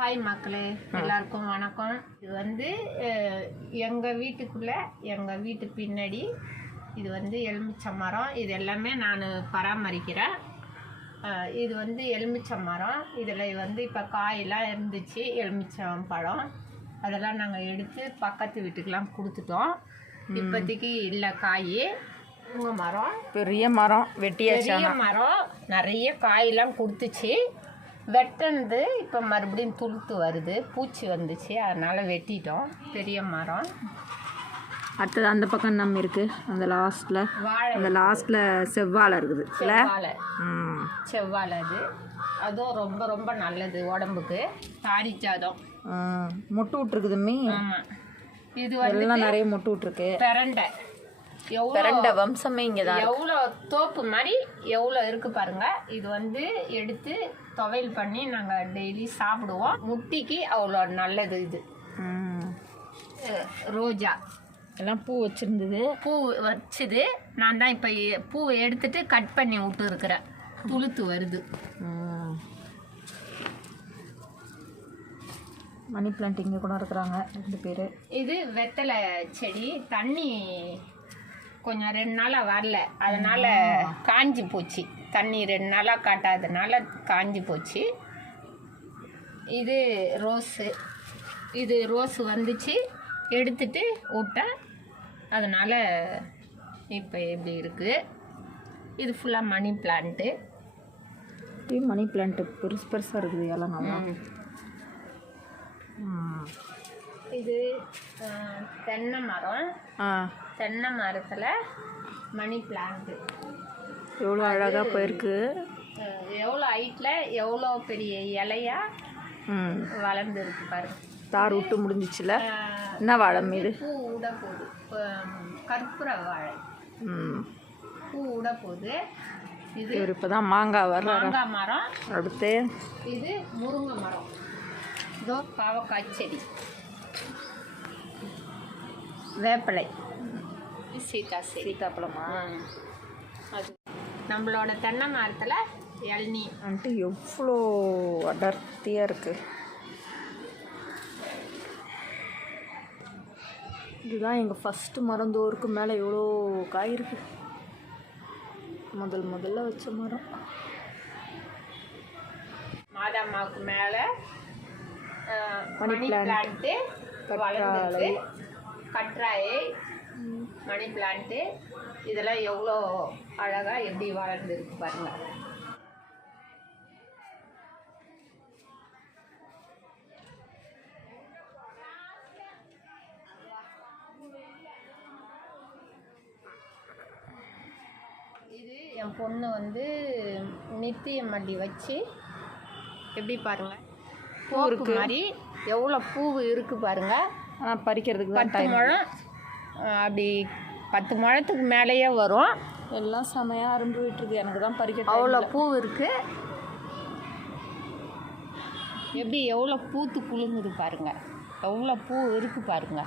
Hi மக்களே, எல்லாருக்கும் வணக்கம். இது வந்து எங்கள் வீட்டுக்குள்ளே, எங்கள் வீட்டு பின்னாடி இது வந்து எலுமிச்சை மரம். இது எல்லாமே நான் பராமரிக்கிறேன். இது வந்து எலுமிச்சை மரம். இதில் வந்து இப்போ காயெல்லாம் இருந்துச்சு, எலுமிச்சம் பழம். அதெல்லாம் நாங்கள் எடுத்து பக்கத்து வீட்டுக்கெலாம் கொடுத்துட்டோம். இப்போதைக்கு இல்லை காய். உங்கள் மரம் பெரிய மரம் வெட்டியாச்சு. பெரிய மரம் நிறைய காயெல்லாம் கொடுத்துச்சு. வெட்டினது இப்போ மறுபடியும் துளுத்து வருது, பூச்சி வந்துச்சு, அதனால் வெட்டிட்டோம். பெரிய மரம். அடுத்தது அந்த பக்கம் நம்ம இருக்குது, அந்த லாஸ்ட்டில் வாழை, அந்த லாஸ்ட்டில் செவ்வாழை இருக்குது. செவ்வாழை செவ்வாழை அதுவும் ரொம்ப ரொம்ப நல்லது உடம்புக்கு. தாரிச்சாதம் மொட்டு விட்டுருக்குது மீ. ஆமாம், இது எல்லாம் நிறைய மொட்டு விட்டுருக்கு. பிரண்டை பிரண்டை வம்சமே இங்கே தான். எவ்வளோ தோப்பு மாதிரி எவ்வளோ இருக்குது பாருங்கள். இது வந்து எடுத்து துவையல் பண்ணி நாங்கள் டெய்லி சாப்பிடுவோம். முட்டிக்கு அவ்வளோ நல்லது. இது ரோஜா எல்லாம் பூ வச்சுருந்தது, பூ வச்சுது. நான் தான் இப்போ பூவை எடுத்துட்டு கட் பண்ணி விட்டு இருக்கிறேன். துளுத்து வருது. மணி பிளான்ட் இங்கே கூட இருக்கிறாங்க 2 பேர். இது வெத்தலை செடி. தண்ணி கொஞ்சம் 2 நாளாக வரல, அதனால் காஞ்சி போச்சு. தண்ணி 2 நாளாக காட்டாததுனால காஞ்சி போச்சு. இது ரோஸு. இது ரோஸு வந்துச்சு, எடுத்துட்டு விட்டேன். அதனால் இப்போ எப்படி இருக்குது. இது ஃபுல்லாக மணி பிளான்ட்டு. மணி பிளான்ட்டு பெருசு பெருசாக இருக்குது எல்லாம் நல்லா. இது தென்னை மரம். தென்னை மரத்தில் மணி பிளான்ட்டு எவ்வளோ அழகாக போயிருக்கு. எவ்வளோ ஹைட்டில் எவ்வளோ பெரிய இலையா வளர்ந்துருக்கு பாருங்க. தார் விட்டு முடிஞ்சிச்சுல. என்ன வாழை மீது பூ விட போகுது. கற்பூர வாழை பூ விட போகுது. இது இப்போ தான் மாங்காய் வர மாங்காய் மரம். அடுத்து இது முருங்கை மரம். இதோ பாவக்காய் செடி, வேப்பிலை, சீத்தாப்பழமா. அது நம்மளோட தென்னை மரத்தில் இளநீ வந்துட்டு எவ்வளோ அடர்த்தியாக இருக்குது. இதுதான் எங்கள் ஃபஸ்ட்டு மரந்தோருக்கு மேலே எவ்வளோ காய் இருக்குது. முதல்ல வச்ச மரம். மாதாமாவுக்கு மேலே மணி பிளான்ட்டு வளர்ந்துருக்கு. கற்றாழை, மணி பிளான்ட்டு, இதெல்லாம் எவ்வளோ அழகாக எப்படி வளர்ந்துருக்கு பாருங்கள். இது என் பொண்ணு வந்து நித்திய மல்லி வச்சு எப்படி பாருங்கள், பூ இருக்கு மாதிரி எவ்வளோ பூ இருக்குது பாருங்கள். பறிக்கிறதுக்கு 10 முழம் அப்படி 10 முழத்துக்கு மேலேயே வரும். எல்லாம் செமையாக அரும்பு விட்டுருக்கு. எனக்கு தான் பறிக்க அவ்வளோ பூ இருக்குது. எப்படி எவ்வளோ பூத்து குலுங்குது பாருங்கள், எவ்வளோ பூ இருக்குது பாருங்கள்.